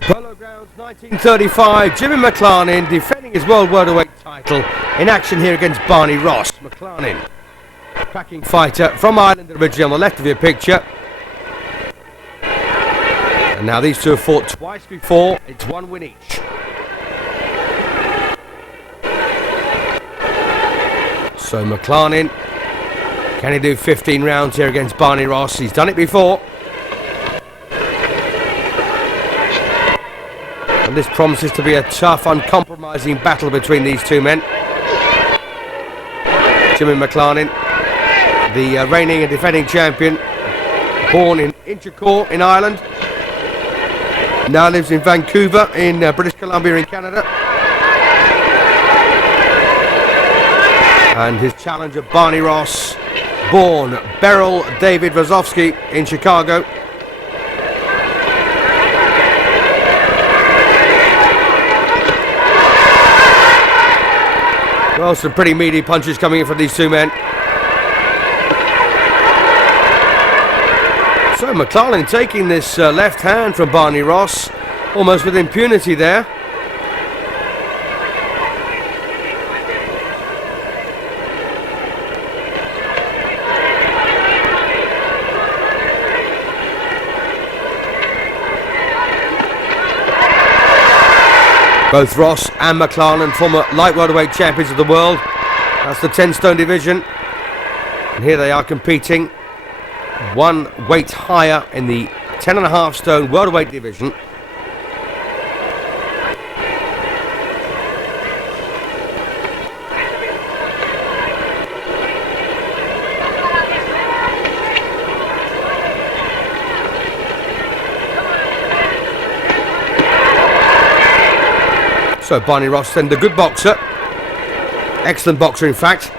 Polo Grounds 1935, Jimmy McLarnin defending his World Welterweight title in action here against Barney Ross. McLarnin, cracking fighter from Ireland originally on the left of your picture. And now these two have fought twice before, it's one win each. So McLarnin, can he do 15 rounds here against Barney Ross? He's done it before. And this promises to be a tough, uncompromising battle between these two men. Jimmy McLarnin, the reigning and defending champion, born in Inchicore in Ireland, now lives in Vancouver in British Columbia in Canada. And his challenger Barney Ross, born Beryl David Rozovsky in Chicago. Well, some pretty meaty punches coming in from these two men. So McLarnin taking this left hand from Barney Ross, almost with impunity there. Both Ross and McLarnin, former light welterweight champions of the world. That's the 10-stone division. And here they are competing one weight higher in the 10.5 stone welterweight division. So Barney Ross then, the good boxer, excellent boxer in fact.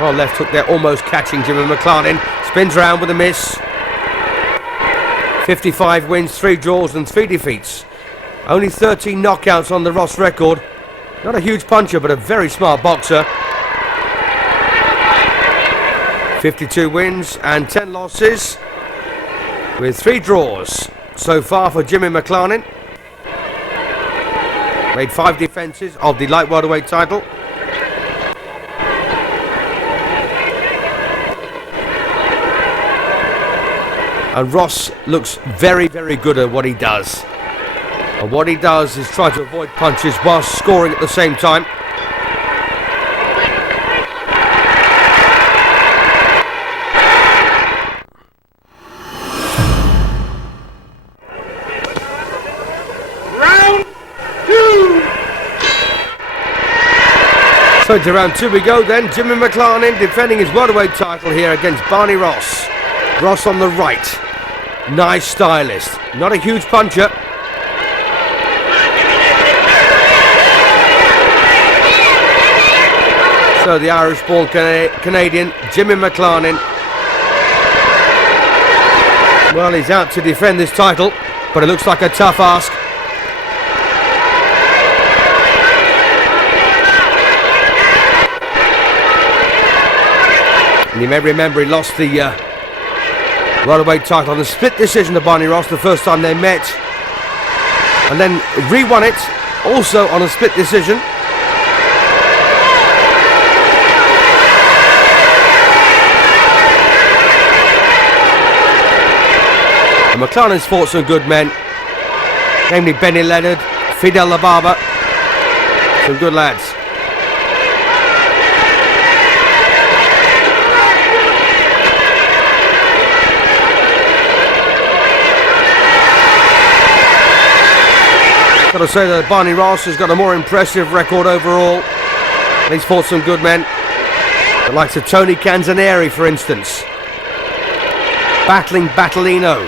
Well, left hook there, almost catching Jimmy McLarnin, spins around with a miss. 55 wins, 3 draws and 3 defeats. Only 13 knockouts on the Ross record. Not a huge puncher, but a very smart boxer. 52 wins and 10 losses, with 3 draws so far for Jimmy McLarnin. Made 5 defences of the light welterweight title. And Ross looks very, very good at what he does. And what he does is try to avoid punches whilst scoring at the same time. So to round 2 we go then. Jimmy McLarnin defending his welterweight title here against Barney Ross. Ross on the right. Nice stylist. Not a huge puncher. So the Irish-born Canadian Jimmy McLarnin. Well, he's out to defend this title, but it looks like a tough ask. And you may remember he lost the welterweight title on a split decision to Barney Ross the first time they met, and then re-won it also on a split decision. And McLarnin's fought some good men, namely Benny Leonard, Fidel Lababa, some good lads. Got to say that Barney Ross has got a more impressive record overall. He's fought some good men. The likes of Tony Canzaneri, for instance. Battling Battalino.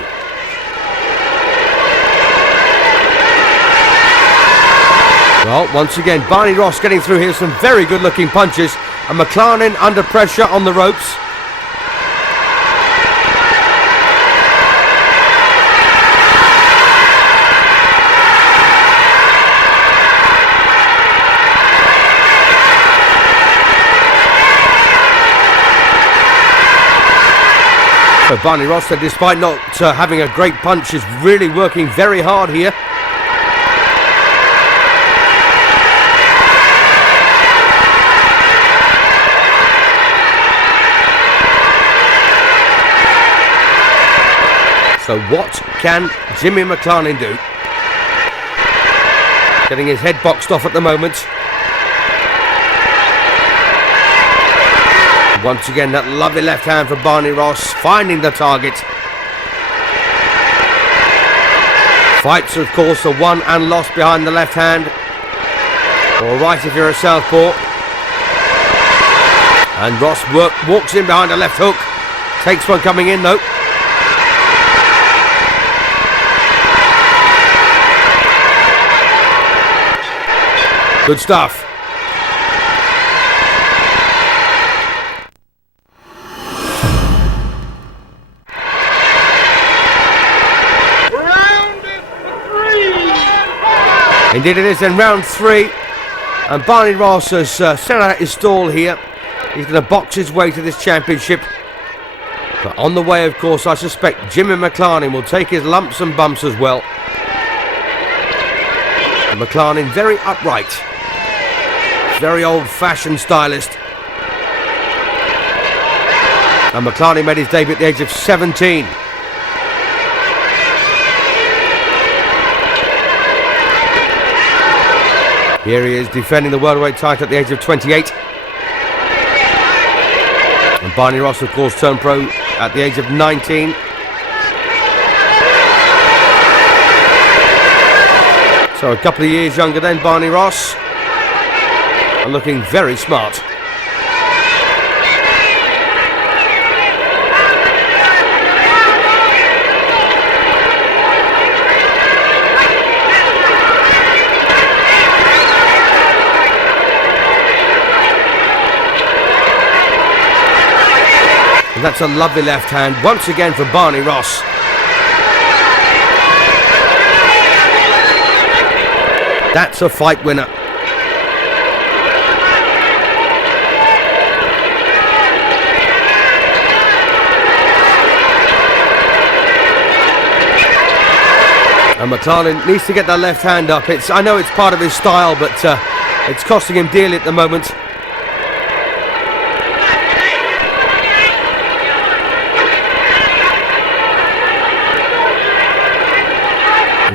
Well, once again, Barney Ross getting through here. Some very good looking punches. And McLarnin under pressure on the ropes. So Barney Ross, despite not having a great punch, is really working very hard here. So what can Jimmy McLarnin do? Getting his head boxed off at the moment. Once again, that lovely left hand from Barney Ross, finding the target. Fights, of course, are won and lost behind the left hand. All right if you're a southpaw. And Ross walks in behind a left hook. Takes one coming in, though. Good stuff. Indeed it is in round 3, and Barney Ross has set out his stall here. He's going to box his way to this championship. But on the way, of course, I suspect Jimmy McLarnin will take his lumps and bumps as well. And McLarnin very upright, very old-fashioned stylist. And McLarnin made his debut at the age of 17. Here he is defending the welterweight title at the age of 28. And Barney Ross, of course, turned pro at the age of 19. So a couple of years younger than Barney Ross. And looking very smart. That's a lovely left hand, once again from Barney Ross. That's a fight winner. And McLarnin needs to get that left hand up. I know it's part of his style, but it's costing him dearly at the moment.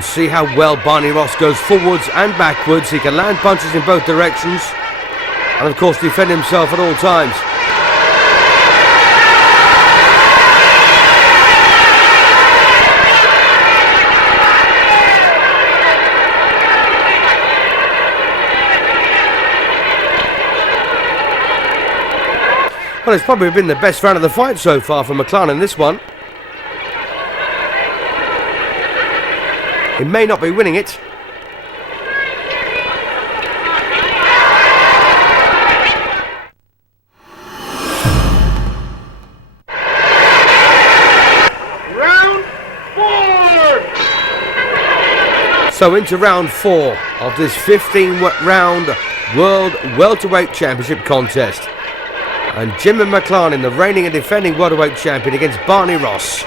See how well Barney Ross goes forwards and backwards. He can land punches in both directions and of course defend himself at all times. Well, it's probably been the best round of the fight so far for McLarnin, this one. He may not be winning it. Round 4. So into round 4 of this 15-round World Welterweight Championship contest. And Jimmy McLarnin, the reigning and defending welterweight champion, against Barney Ross.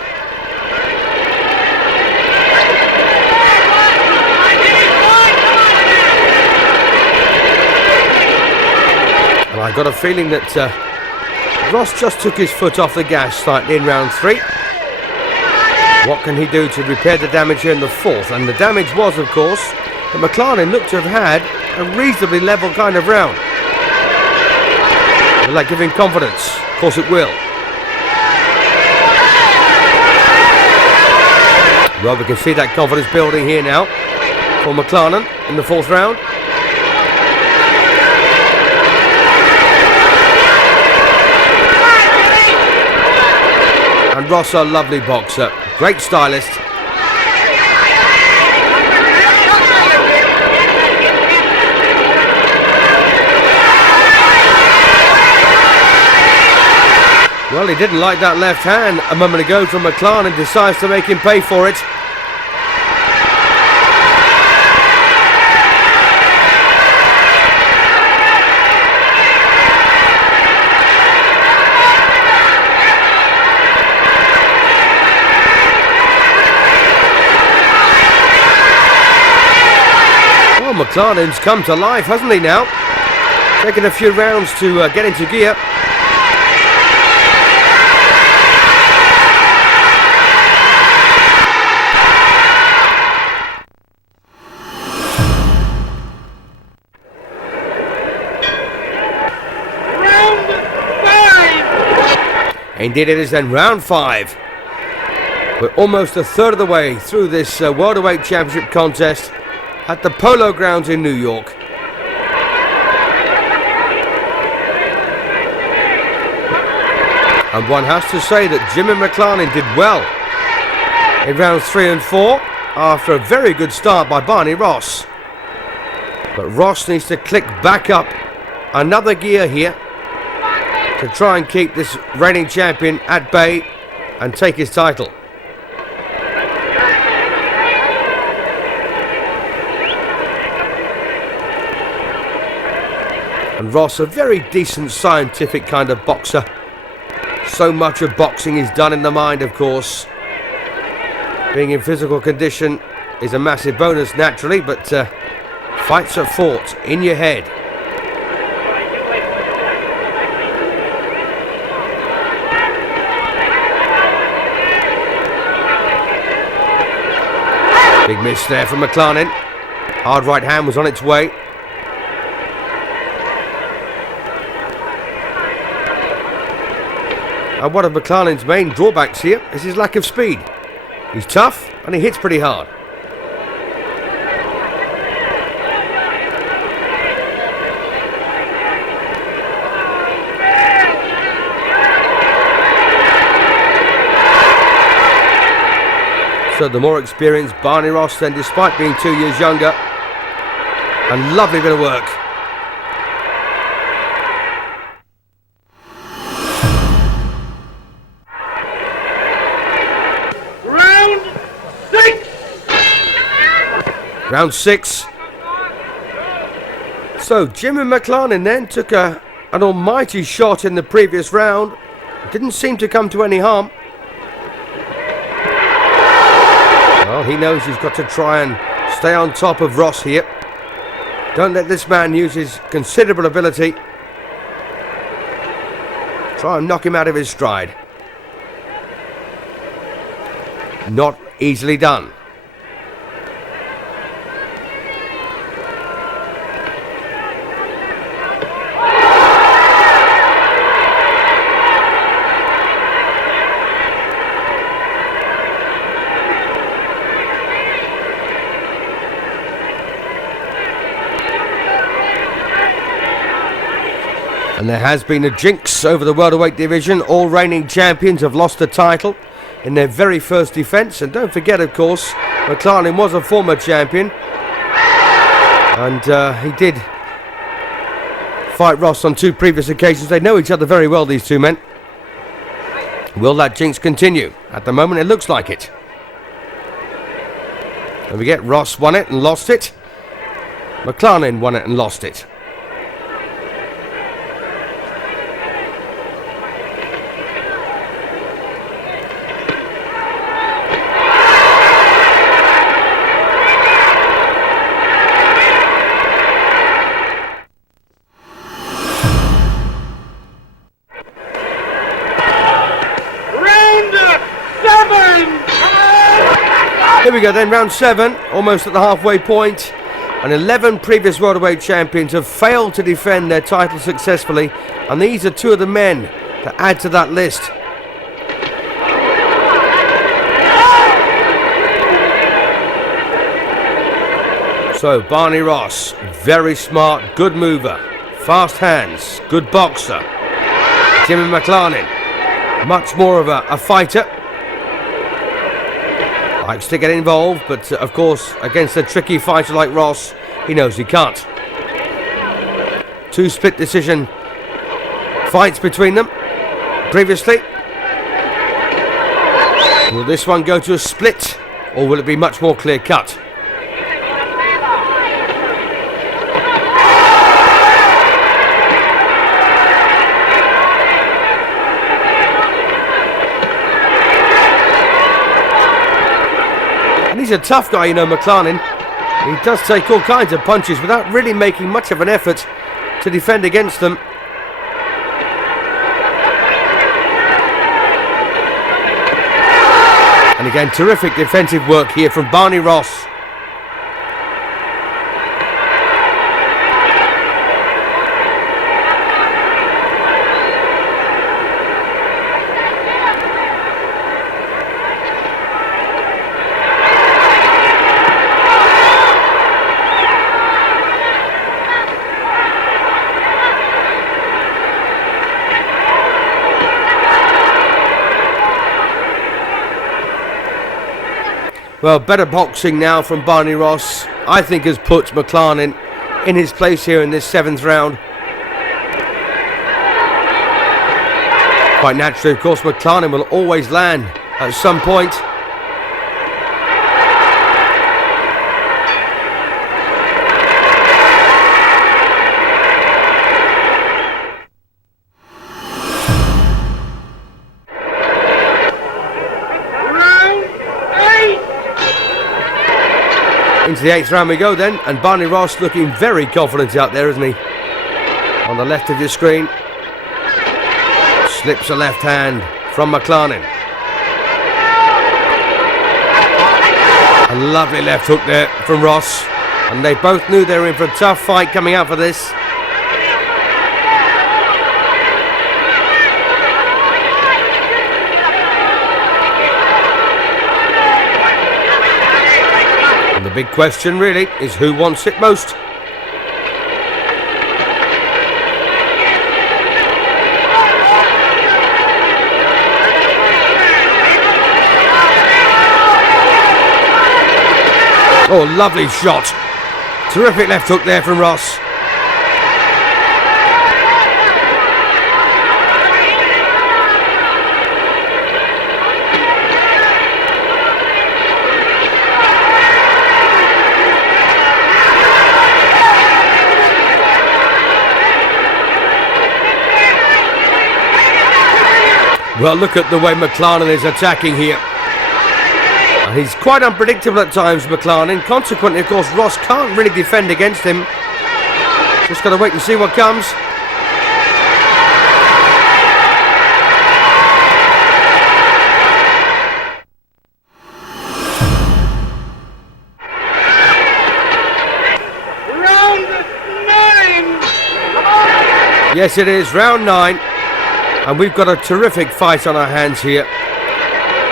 I got a feeling that Ross just took his foot off the gas slightly in round 3. What can he do to repair the damage here in the 4th? And the damage was, of course, that McLarnin looked to have had a reasonably level kind of round. Will that give him confidence? Of course it will. Well, we can see that confidence building here now. for McLarnin in the 4th round. And Ross, a lovely boxer, great stylist. Well, he didn't like that left hand a moment ago from McLarnin, decides to make him pay for it. Well, McLarnin's come to life, hasn't he now? Taking a few rounds to get into gear. Indeed it is then, round 5. We're almost a third of the way through this Welterweight Championship contest at the Polo grounds in New York. And one has to say that Jimmy McLarnin did well in rounds 3 and 4 after a very good start by Barney Ross. But Ross needs to click back up another gear here to try and keep this reigning champion at bay and take his title. And Ross, a very decent scientific kind of boxer. So much of boxing is done in the mind, of course. Being in physical condition is a massive bonus naturally, but fights are fought in your head. Big miss there from McLarnin. Hard right hand was on its way. And one of McLarnin's main drawbacks here is his lack of speed. He's tough and he hits pretty hard. So the more experienced Barney Ross then, despite being 2 years younger. And lovely bit of work. Round 6. So Jimmy McLarnin then took an almighty shot in the previous round. Didn't seem to come to any harm. Well, he knows he's got to try and stay on top of Ross here. Don't let this man use his considerable ability. Try and knock him out of his stride. Not easily done. And there has been a jinx over the welterweight division. All reigning champions have lost the title in their very first defence. And don't forget, of course, McLarnin was a former champion. And he did fight Ross on 2 previous occasions. They know each other very well, these 2 men. Will that jinx continue? At the moment, it looks like it. And we get Ross won it and lost it. McLarnin won it and lost it. Here we go then, round 7, almost at the halfway point. And 11 previous welterweight champions have failed to defend their title successfully. And these are 2 of the men to add to that list. So Barney Ross, very smart, good mover, fast hands, good boxer. Jimmy McLarnin, much more of a fighter. Likes to get involved, but of course, against a tricky fighter like Ross, he knows he can't. 2 split decision fights between them previously. Will this one go to a split, or will it be much more clear cut? And he's a tough guy, you know, McLarnin. He does take all kinds of punches without really making much of an effort to defend against them. And again, terrific defensive work here from Barney Ross. Well, better boxing now from Barney Ross, I think, has put McLarnin in his place here in this 7th round. Quite naturally, of course, McLarnin will always land at some point. Into the 8th round we go then, and Barney Ross looking very confident out there, isn't he? On the left of your screen. Slips a left hand from McLarnin. A lovely left hook there from Ross. And they both knew they were in for a tough fight coming out for this. The big question really is who wants it most. Oh, lovely shot. Terrific left hook there from Ross. Well, look at the way McLarnin is attacking here. And he's quite unpredictable at times, McLarnin. Consequently, of course, Ross can't really defend against him. Just got to wait and see what comes. Round 9! Yes, it is, round 9. And we've got a terrific fight on our hands here.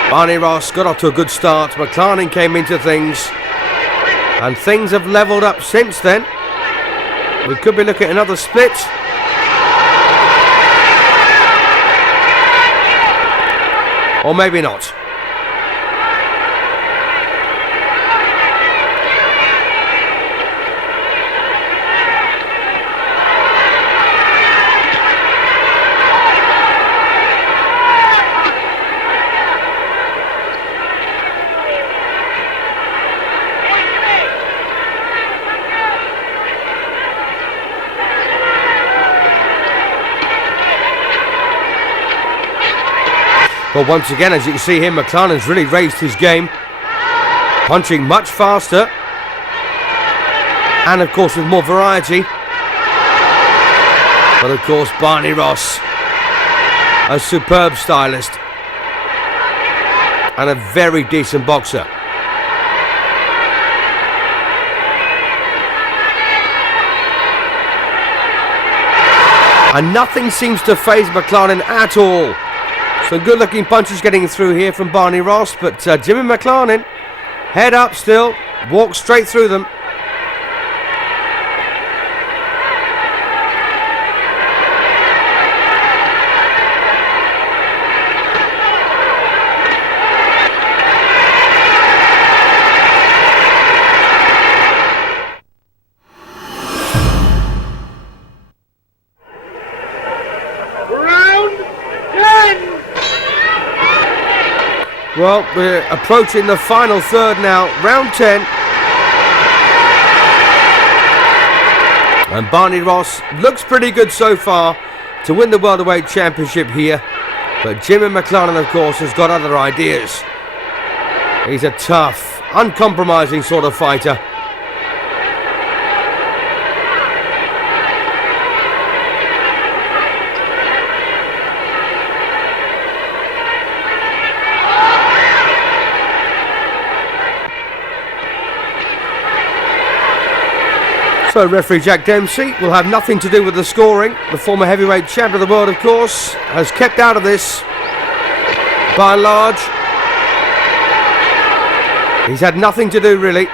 Barney Ross got off to a good start. McLarnin came into things. And things have levelled up since then. We could be looking at another split. Or maybe not. But once again, as you can see here, McLarnin's really raised his game. Punching much faster. And of course with more variety. But of course Barney Ross, a superb stylist. And a very decent boxer. And nothing seems to faze McLarnin at all. Some good looking punches getting through here from Barney Ross, but Jimmy McLarnin, head up still, walks straight through them. Well, we're approaching the final third now, round 10. And Barney Ross looks pretty good so far to win the Welterweight Championship here. But Jimmy McLarnin, of course, has got other ideas. He's a tough, uncompromising sort of fighter. So referee Jack Dempsey will have nothing to do with the scoring. The former heavyweight champion of the world, of course, has kept out of this by and large. He's had nothing to do, really.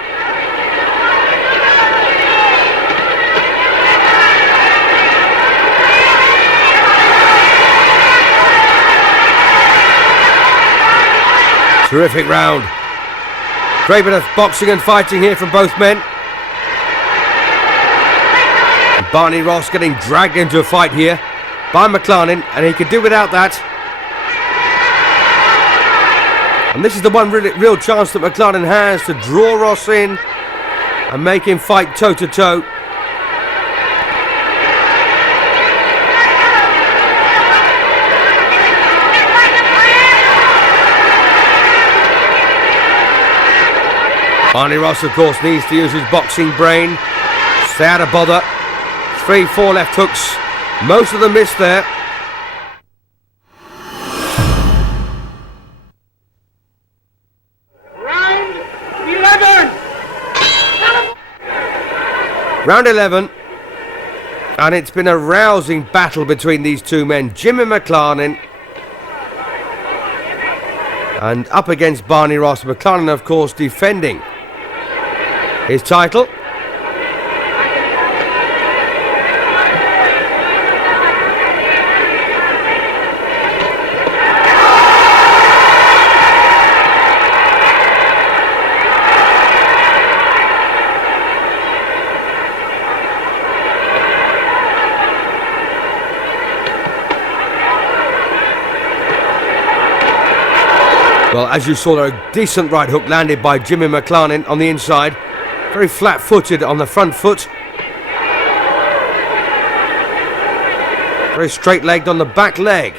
Terrific round. Great bit of boxing and fighting here from both men. Barney Ross getting dragged into a fight here by McLarnin, and he could do without that. And this is the one real chance that McLarnin has to draw Ross in and make him fight toe to toe. Barney Ross, of course, needs to use his boxing brain. Stay out of bother. 3-4 left hooks, most of them missed there. Round 11. Round 11. And it's been a rousing battle between these two men. Jimmy McLarnin and up against Barney Ross. McLarnin, of course, defending his title. Well, as you saw, a decent right hook landed by Jimmy McLarnin on the inside. Very flat-footed on the front foot. Very straight-legged on the back leg.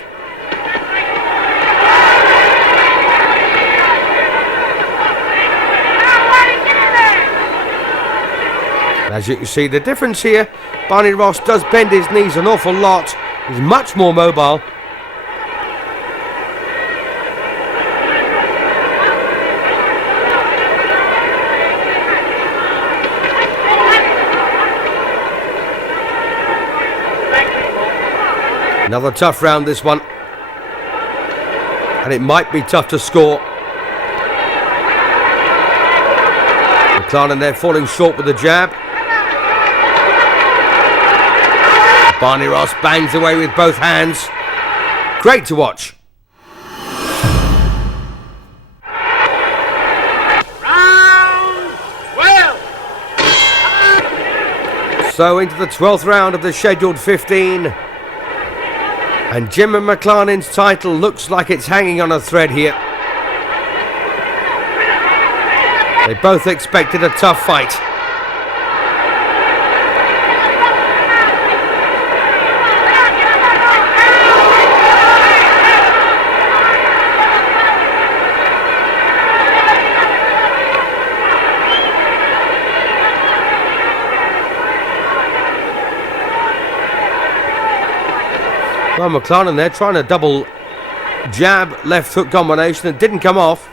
As you can see, the difference here, Barney Ross does bend his knees an awful lot. He's much more mobile. Another tough round, this one. And it might be tough to score. McLarnin there falling short with the jab. Barney Ross bangs away with both hands. Great to watch. Round 12. So into the 12th round of the scheduled 15. And Jimmy McLarnin's title looks like it's hanging on a thread here. They both expected a tough fight. Well, McLarnin there trying a double jab left hook combination that didn't come off.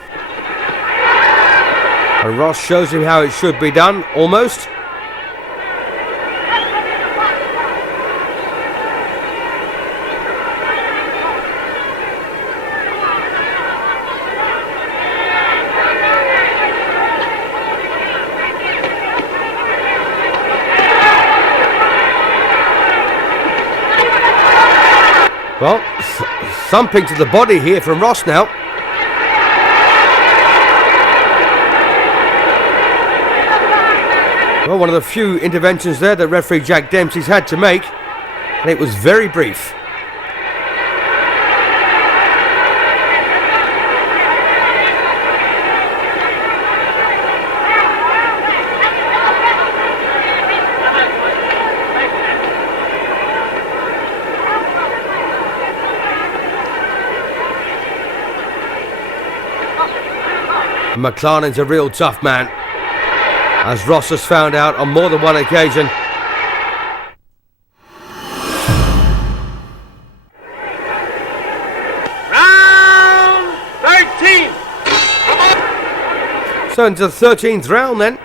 And Ross shows him how it should be done, almost. Well, thumping to the body here from Ross now. Well, one of the few interventions there that referee Jack Dempsey's had to make, and it was very brief. And McLarnin's a real tough man, as Ross has found out on more than one occasion. Round 13. So into the 13th round then.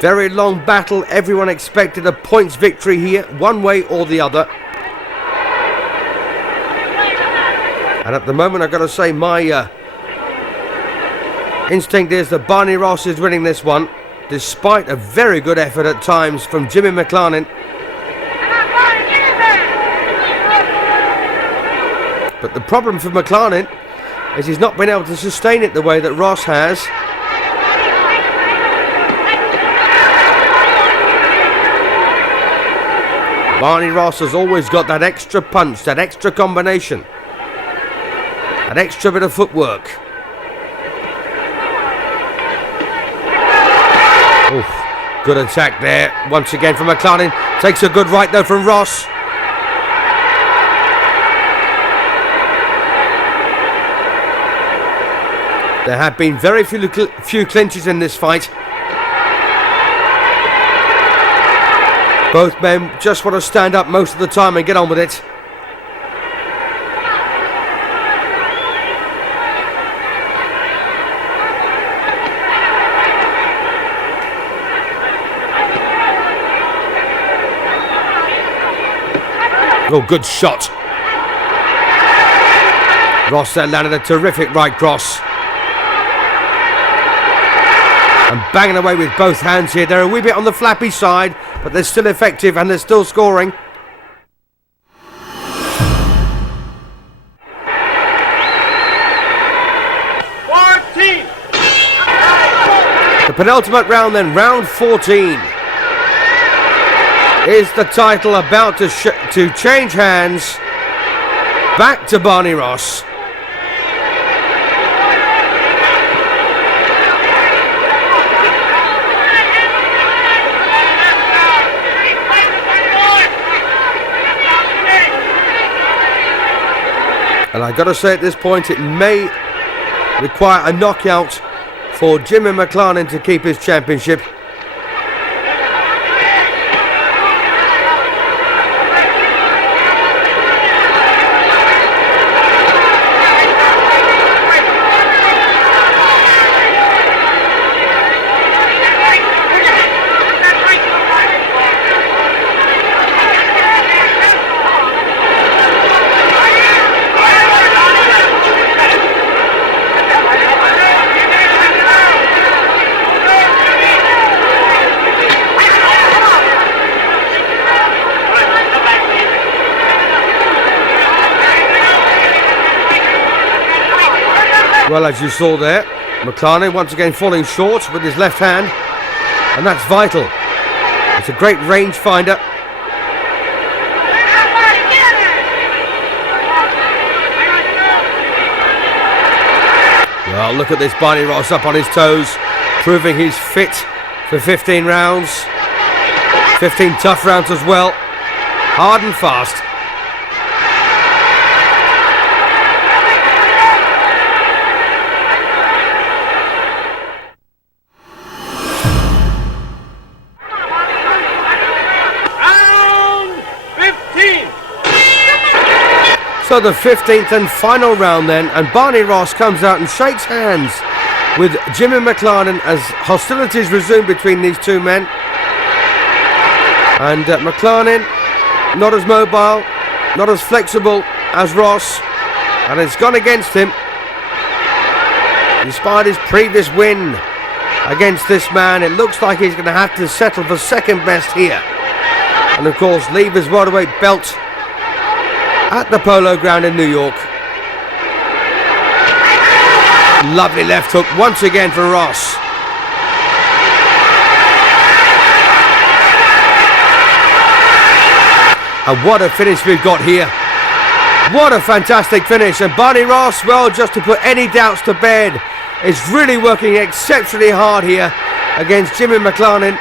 Very long battle. Everyone expected a points victory here, one way or the other. And at the moment, I've got to say, my instinct is that Barney Ross is winning this one, despite a very good effort at times from Jimmy McLarnin. But the problem for McLarnin is he's not been able to sustain it the way that Ross has. Barney Ross has always got that extra punch, that extra combination, that extra bit of footwork. Oof, good attack there once again from McLarnin. Takes a good right though from Ross. There have been very few clinches in this fight. Both men just want to stand up most of the time and get on with it. Oh, good shot. Ross there landed a terrific right cross. And banging away with both hands here. They're a wee bit on the flappy side, but they're still effective and they're still scoring. The penultimate round then, round 14. Is the title about to change hands back to Barney Ross? And I've got to say at this point, it may require a knockout for Jimmy McLarnin to keep his championship. Well, as you saw there, McLarnin once again falling short with his left hand, and that's vital. It's a great range finder. Well, look at this Barney Ross up on his toes, proving he's fit for 15 rounds. 15 tough rounds as well, hard and fast. So the 15th and final round then, and Barney Ross comes out and shakes hands with Jimmy McLarnin as hostilities resume between these two men. And McLarnin, not as mobile, not as flexible as Ross, and it's gone against him. Despite his previous win against this man, it looks like he's going to have to settle for second best here. And of course, leave his welterweight belt at the Polo ground in New York. Lovely left hook once again for Ross. And what a finish we've got here. What a fantastic finish. And Barney Ross, well, just to put any doubts to bed, is really working exceptionally hard here against Jimmy McLarnin.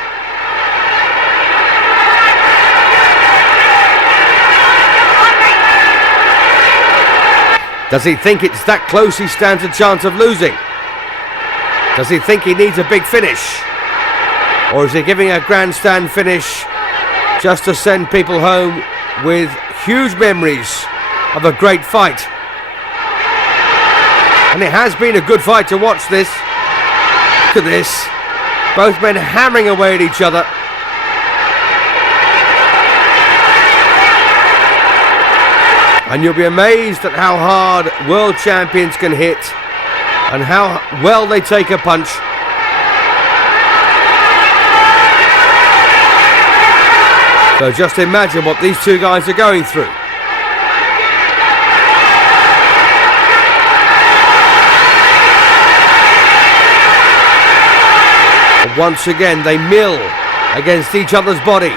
Does he think it's that close he stands a chance of losing? Does he think he needs a big finish? Or is he giving a grandstand finish just to send people home with huge memories of a great fight? And it has been a good fight to watch this. Look at this. Both men hammering away at each other. And you'll be amazed at how hard world champions can hit and how well they take a punch. So just imagine what these two guys are going through. But once again, they mill against each other's body.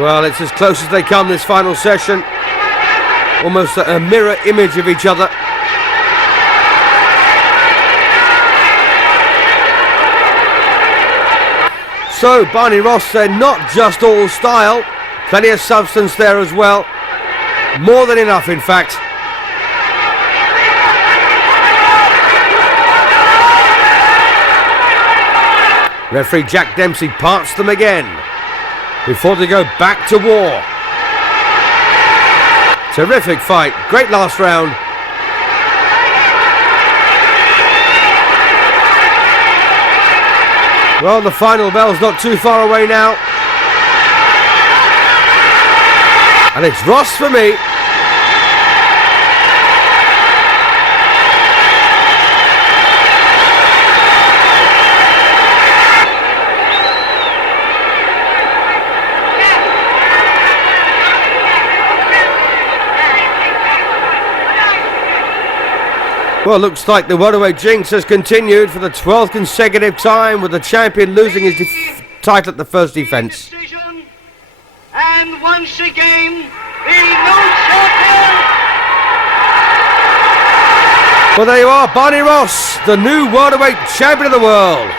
Well, it's as close as they come this final session. Almost a mirror image of each other. So, Barney Ross said not just all style, plenty of substance there as well. More than enough, in fact. Referee Jack Dempsey parts them again before they go back to war. Terrific fight. Great last round. Well, the final bell's not too far away now. And it's Ross for me. Well, it looks like the welterweight jinx has continued for the 12th consecutive time, with the champion losing his title at the first defence. And once again, the new champion. Well, there you are, Barney Ross, the new welterweight champion of the world.